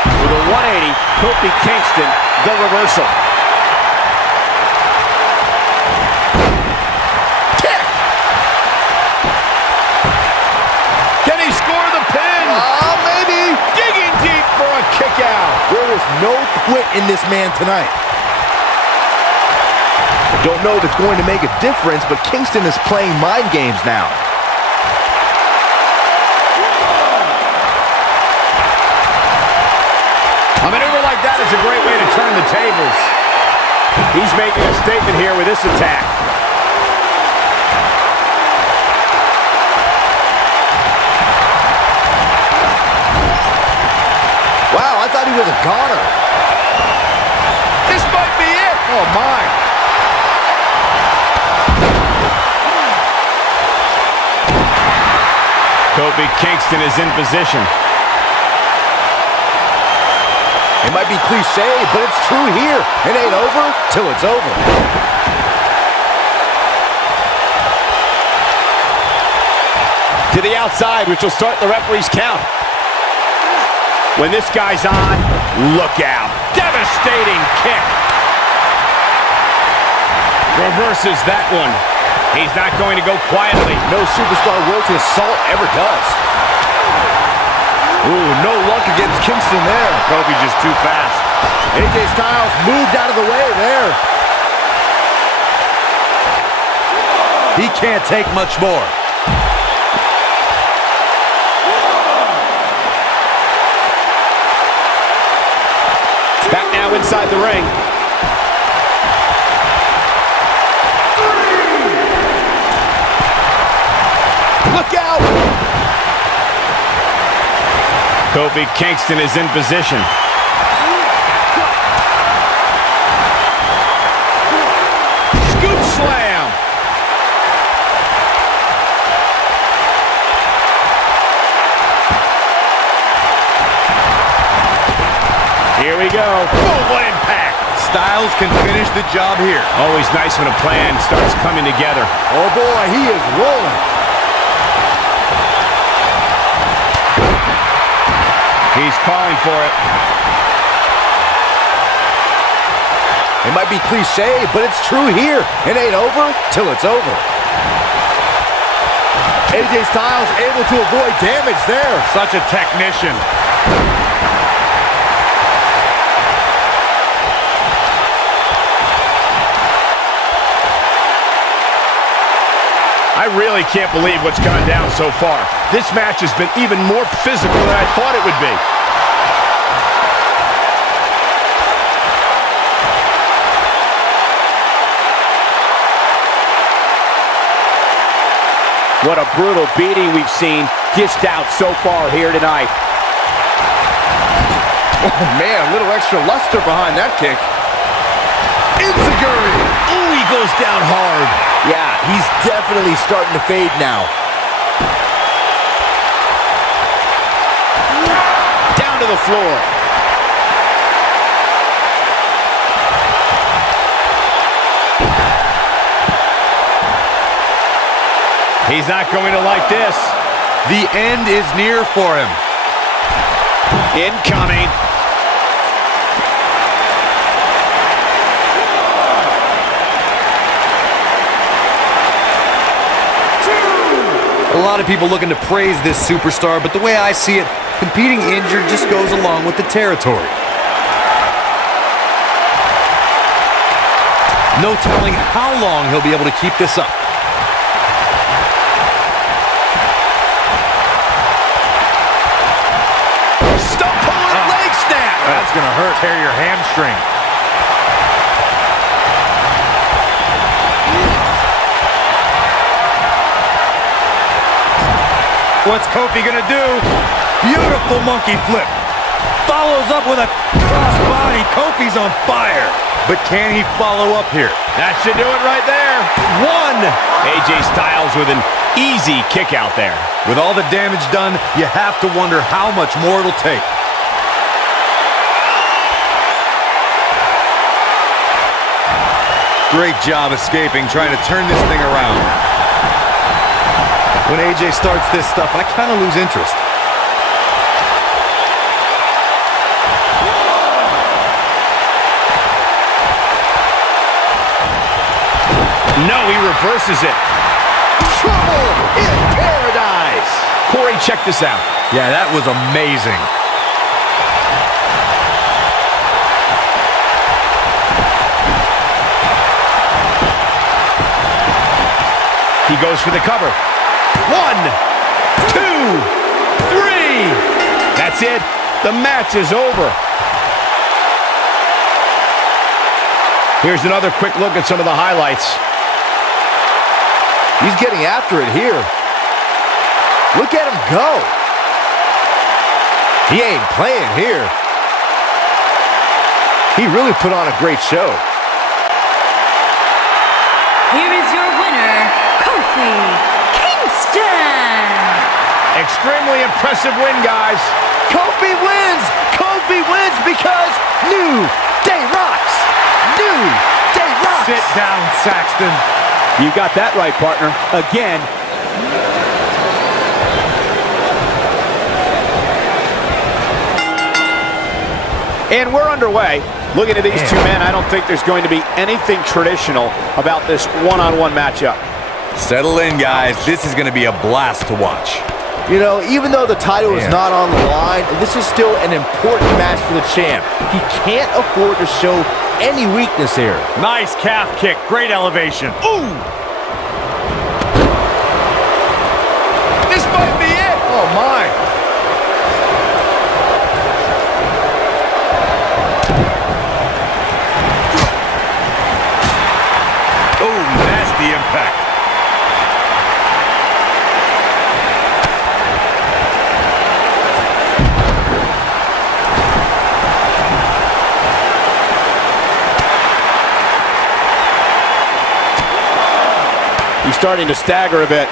With a 180, Kofi Kingston, the reversal. Kick! Can he score the pin? Maybe. Digging deep for a kick out. There is no quit in this man tonight. Don't know if it's going to make a difference, but Kingston is playing mind games now. A maneuver like that is a great way to turn the tables. He's making a statement here with this attack. Wow, I thought he was a goner. This might be it. Oh, my. Kofi Kingston is in position. It might be cliche, but it's true here. It ain't over till it's over. To the outside, which will start the referee's count. When this guy's on, look out. Devastating kick. Reverses that one. He's not going to go quietly. No superstar worth his salt ever does. Ooh, no luck against Kingston there. Kofi just too fast. AJ Styles moved out of the way there. He can't take much more. Back now inside the ring. Look out! Kofi Kingston is in position. Scoop slam. Here we go. Boom, what impact. Styles can finish the job here. Always nice when a plan starts coming together. Oh boy, he is rolling. he's calling for it. It might be cliche, but it's true here. It ain't over till it's over. AJ Styles able to avoid damage there. Such a technician. I really can't believe what's gone down so far. This match has been even more physical than I thought it would be. What a brutal beating we've seen dished out so far here tonight. Oh, man, a little extra luster behind that kick. Enziguri. Ooh, he goes down hard. Yeah, he's definitely starting to fade now. Down to the floor. He's not going to like this. The end is near for him. Incoming. A lot of people looking to praise this superstar, but the way I see it, competing injured just goes along with the territory. No telling how long he'll be able to keep this up. That's going to hurt. Tear your hamstring. What's Kofi going to do? Beautiful monkey flip. Follows up with a crossbody. Kofi's on fire. But can he follow up here? That should do it right there. One. AJ Styles with an easy kick out there. With all the damage done, you have to wonder how much more it'll take. Great job escaping, trying to turn this thing around. When AJ starts this stuff, I kind of lose interest. No, he reverses it. Trouble in paradise. Corey, check this out. Yeah, that was amazing. He goes for the cover. 1, 2, 3. That's it. The match is over. Here's another quick look at some of the highlights. He's getting after it here. Look at him go. He ain't playing here. He really put on a great show. Here is your winner, Kofi Kingston. Extremely impressive win, guys. Kofi wins. Kofi wins because New Day rocks. New Day rocks. Sit down, Saxton. You got that right, partner. Again. And we're underway. Looking at these two men, I don't think there's going to be anything traditional about this one-on-one matchup. Settle in, guys. This is going to be a blast to watch. You know, even though the title is not on the line, this is still an important match for the champ. He can't afford to show any weakness here. Nice calf kick. Great elevation. Ooh! This might be it. Oh, my. Oh, nasty impact. He's starting to stagger a bit.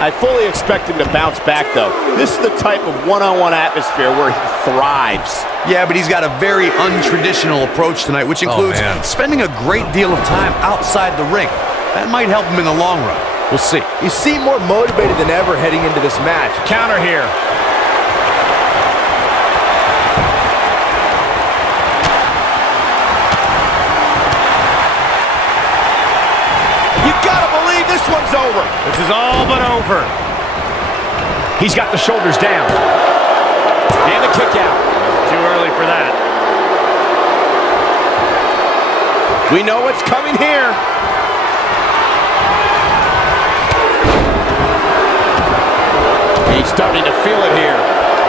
I fully expect him to bounce back, though. This is the type of one-on-one atmosphere where he thrives. Yeah, but he's got a very untraditional approach tonight, which includes spending a great deal of time outside the ring. That might help him in the long run. We'll see. You seem more motivated than ever heading into this match. Counter here. over. This is all but over. He's got the shoulders down. And the kick out. Too early for that. We know what's coming here. He's starting to feel it here.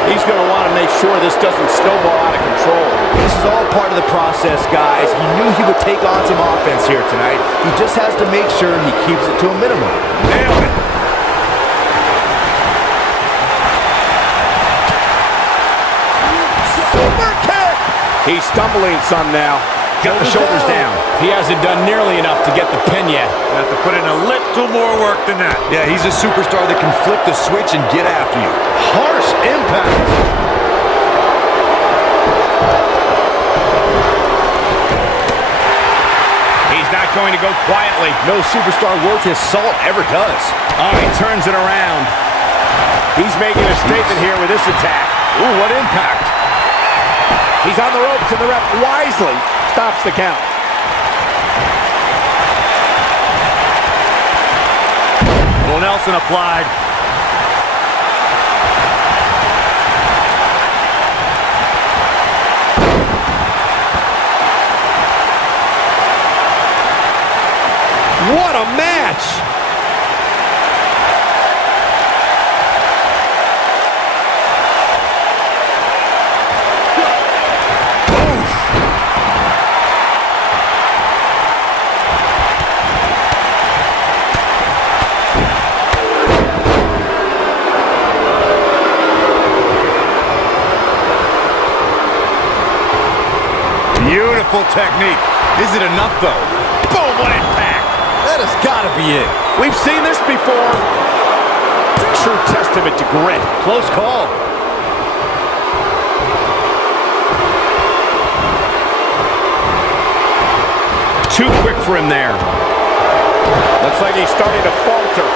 He's going to want to make sure this doesn't snowball out of control. This is all part of the process, guys. He knew he would take on some offense here tonight. He just has to make sure he keeps it to a minimum. Nailed it. Super kick! He's stumbling some now. Got the shoulders down. He hasn't done nearly enough to get the pin yet. Have to put in a little more work than that. Yeah, he's a superstar that can flip the switch and get after you. Harsh impact. He's not going to go quietly. No superstar worth his salt ever does. Oh, he turns it around. He's making a statement here with this attack. Ooh, what impact. He's on the ropes, and the ref wisely stops the count. Well, Nelson applied. What a match! Beautiful technique. Is it enough, though? Boom, what impact! That has got to be it. We've seen this before. True testament to grit. Close call. Too quick for him there. Looks like he's starting to falter.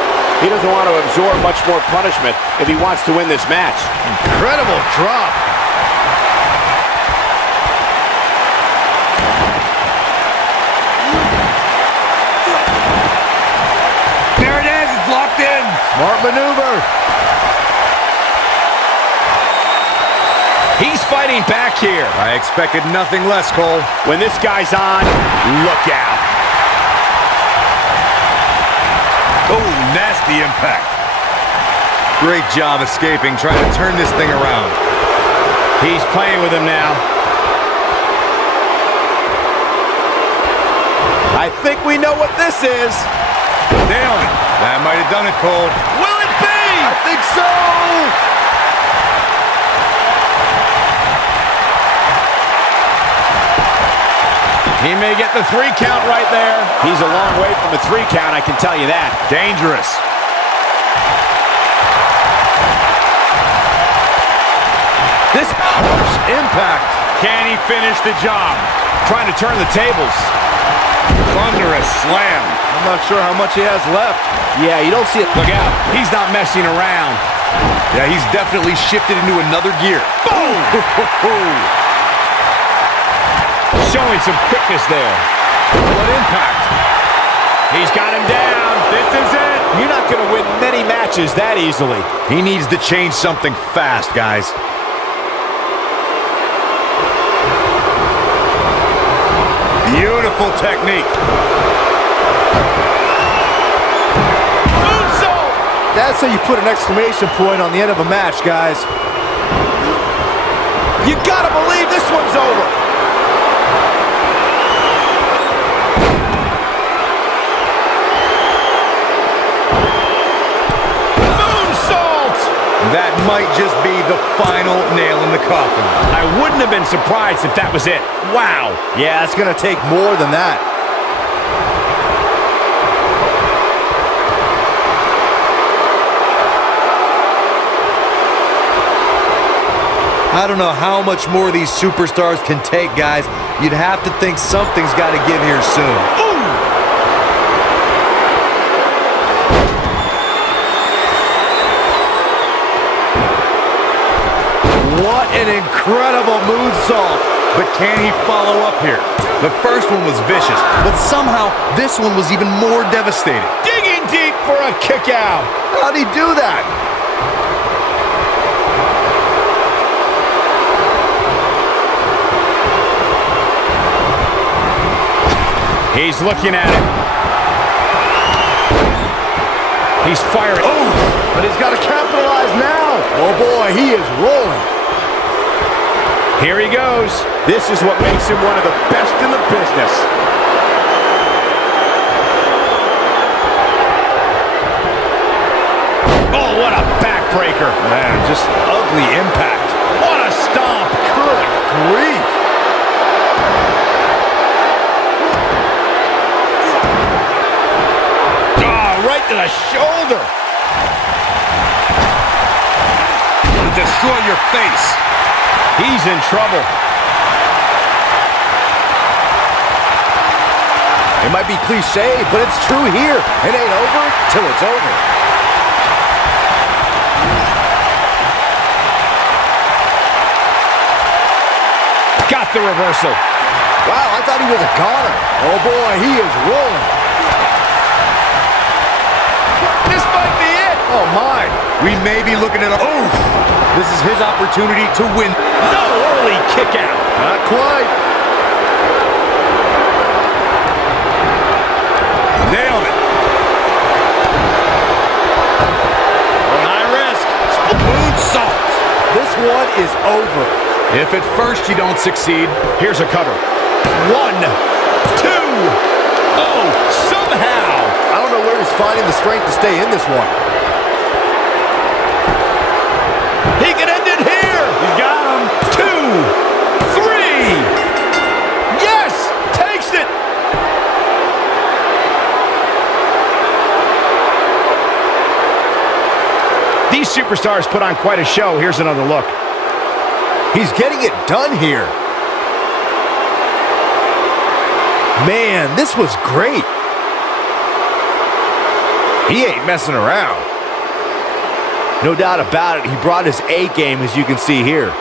He doesn't want to absorb much more punishment if he wants to win this match. Incredible drop. There it is. It's locked in. Smart maneuver. He's fighting back here. I expected nothing less, Cole. When this guy's on, look out. Oh, nasty impact. Great job escaping, trying to turn this thing around. He's playing with him now. I think we know what this is. Nailed it. That might have done it, Cole. Will it be? I think so. He may get the 3 count right there. He's a long way from a 3 count, I can tell you that. Dangerous. This harsh impact. Can he finish the job? Trying to turn the tables. Thunderous slam. I'm not sure how much he has left. Yeah, you don't see it. Look out. He's not messing around. Yeah, he's definitely shifted into another gear. Boom! Showing some quickness there. What impact? He's got him down. This is it. You're not going to win many matches that easily. He needs to change something fast, guys. Beautiful technique. Moonsault! That's how you put an exclamation point on the end of a match, guys. You gotta believe this one's over. Moonsault! That might just be the final nail in the coffin. I wouldn't have been surprised if that was it. Wow. Yeah, it's going to take more than that. I don't know how much more these superstars can take, guys. You'd have to think something's got to give here soon. Ooh. What an incredible moonsault. But can he follow up here? The first one was vicious, but somehow this one was even more devastating. Digging deep. for a kick out. How'd he do that? He's looking at it. He's firing. Oh, but he's got to capitalize now. Oh boy, he is rolling. Here he goes. This is what makes him one of the best in the business. Oh, what a backbreaker. Man, just ugly impact. What a stomp. Good grief. Right to the shoulder. It'll destroy your face. He's in trouble. It might be cliche, but it's true here. It ain't over till it's over. Got the reversal. Wow, I thought he was a goner. Oh boy, he is rolling. This might be it. Oh my. We may be looking at a... Oh! This is his opportunity to win. No early kick out. Not quite. Nailed it. High risk. Moonsault. This one is over. If at first you don't succeed, Here's a cover. 1, 2. Oh, somehow. I don't know where he's finding the strength to stay in this one. He can end it here. He's got him. 2, 3. Yes, takes it. These superstars put on quite a show. Here's another look. He's getting it done here. Man, this was great. He ain't messing around. No doubt about it, he brought his A game, as you can see here.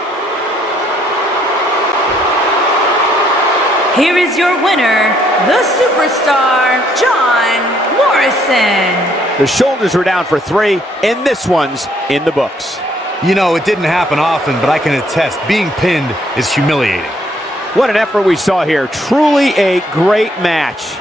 Here is your winner, the superstar, John Morrison. The shoulders were down for 3, and this one's in the books. you know, it didn't happen often, but I can attest, being pinned is humiliating. What an effort we saw here. Truly a great match.